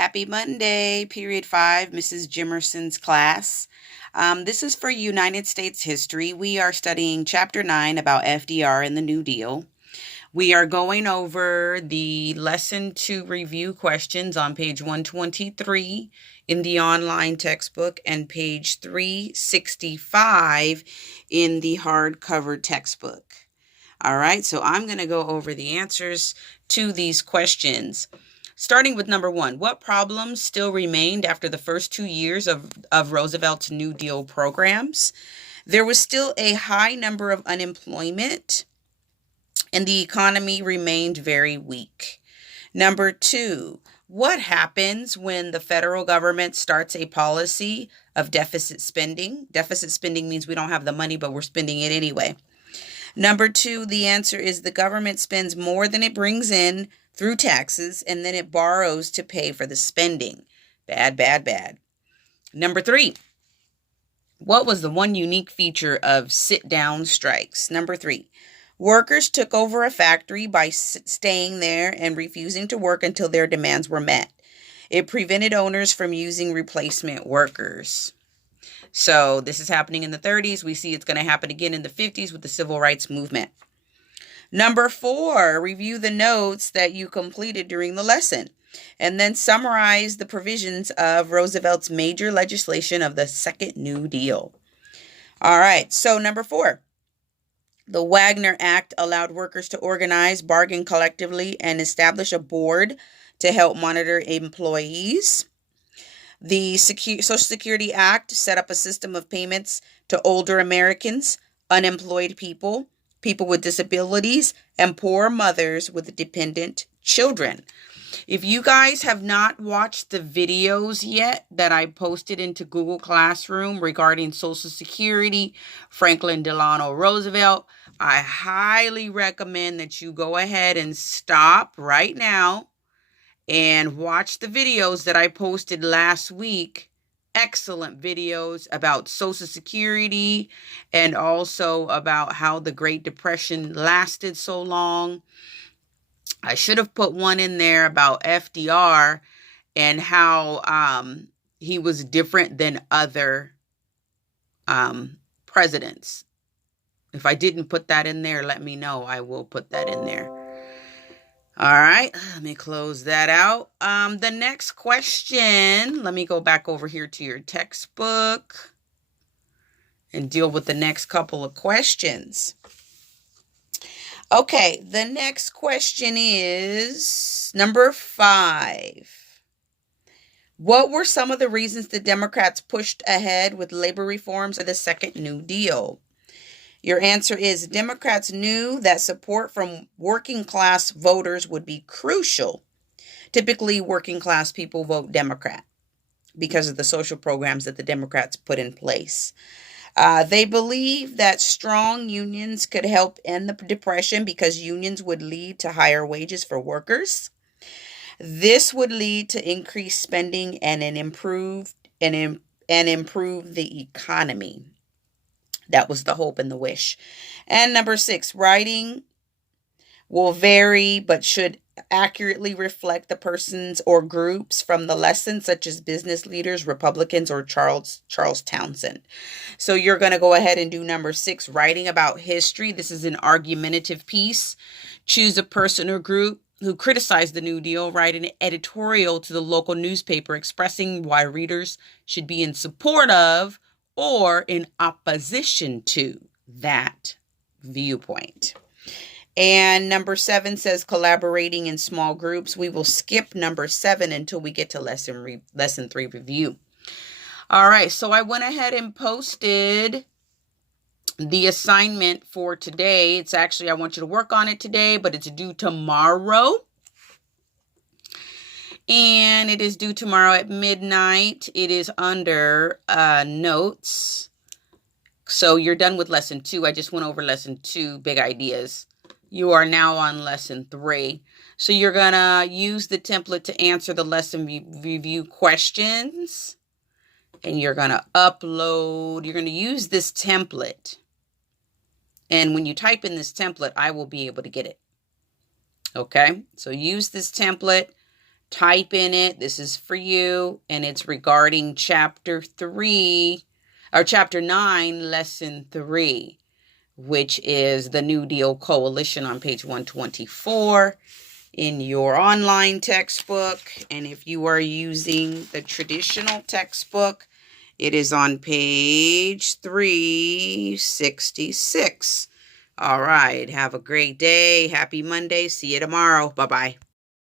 Happy Monday, period 5, Mrs. Jimerson's class. This is for United States history. We are studying chapter 9 about FDR and the New Deal. We are going over the lesson 2 review questions on page 123 in the online textbook and page 365 in the hardcover textbook. All right, so I'm going to go over the answers to these questions. Starting with number 1, what problems still remained after the first 2 years of Roosevelt's New Deal programs? There was still a high number of unemployment, and the economy remained very weak. Number 2, what happens when the federal government starts a policy of deficit spending? Deficit spending means we don't have the money, but we're spending it anyway. Number 2, the answer is the government spends more than it brings in through taxes, and then it borrows to pay for the spending. Bad, bad, bad. Number 3, what was the one unique feature of sit-down strikes? Number 3, workers took over a factory by staying there and refusing to work until their demands were met. It prevented owners from using replacement workers. So this is happening in the 30s. We see it's going to happen again in the 50s with the civil rights movement. Number 4, review the notes that you completed during the lesson and then summarize the provisions of Roosevelt's major legislation of the Second New Deal. All right, so number 4, the Wagner Act allowed workers to organize, bargain collectively, and establish a board to help monitor employees. The Social Security Act set up a system of payments to older Americans, unemployed people, people with disabilities, and poor mothers with dependent children. If you guys have not watched the videos yet that I posted into Google Classroom regarding Social Security, Franklin Delano Roosevelt, I highly recommend that you go ahead and stop right now and watch the videos that I posted last week. Excellent videos about Social Security and also about how the Great Depression lasted so long. I should have put one in there about FDR and how he was different than other presidents. If I didn't put that in there, let me know. I will put that in there. All right, let me close that out. The next question, let me go back over here to your textbook and deal with the next couple of questions. Okay, the next question is number 5. What were some of the reasons the Democrats pushed ahead with labor reforms of the Second New Deal? Your answer is Democrats knew that support from working class voters would be crucial. Typically, working class people vote Democrat because of the social programs that the Democrats put in place. They believed that strong unions could help end the Depression because unions would lead to higher wages for workers. This would lead to increased spending and improve the economy. That was the hope and the wish. And number 6, writing will vary but should accurately reflect the persons or groups from the lesson, such as business leaders, Republicans, or Charles Townsend. So you're going to go ahead and do number 6, writing about history. This is an argumentative piece. Choose a person or group who criticized the New Deal, write an editorial to the local newspaper expressing why readers should be in support of or in opposition to that viewpoint. And number 7 says collaborating in small groups. We will skip number 7 until we get to lesson 3 review. All right, so I went ahead and posted the assignment for today. It's actually, I want you to work on it today, but it's due tomorrow. And it is due tomorrow at midnight. It is under notes. So you're done with lesson 2. I just went over lesson 2, big ideas. You are now on lesson 3. So you're going to use the template to answer the lesson review questions. And you're going to upload. You're going to use this template. And when you type in this template, I will be able to get it. Okay? So use this template. type in it. This is for you, and it's regarding Chapter 9, Lesson 3, which is the New Deal Coalition on page 124 in your online textbook. And if you are using the traditional textbook, it is on page 366. All right. Have a great day. Happy Monday. See you tomorrow. Bye-bye.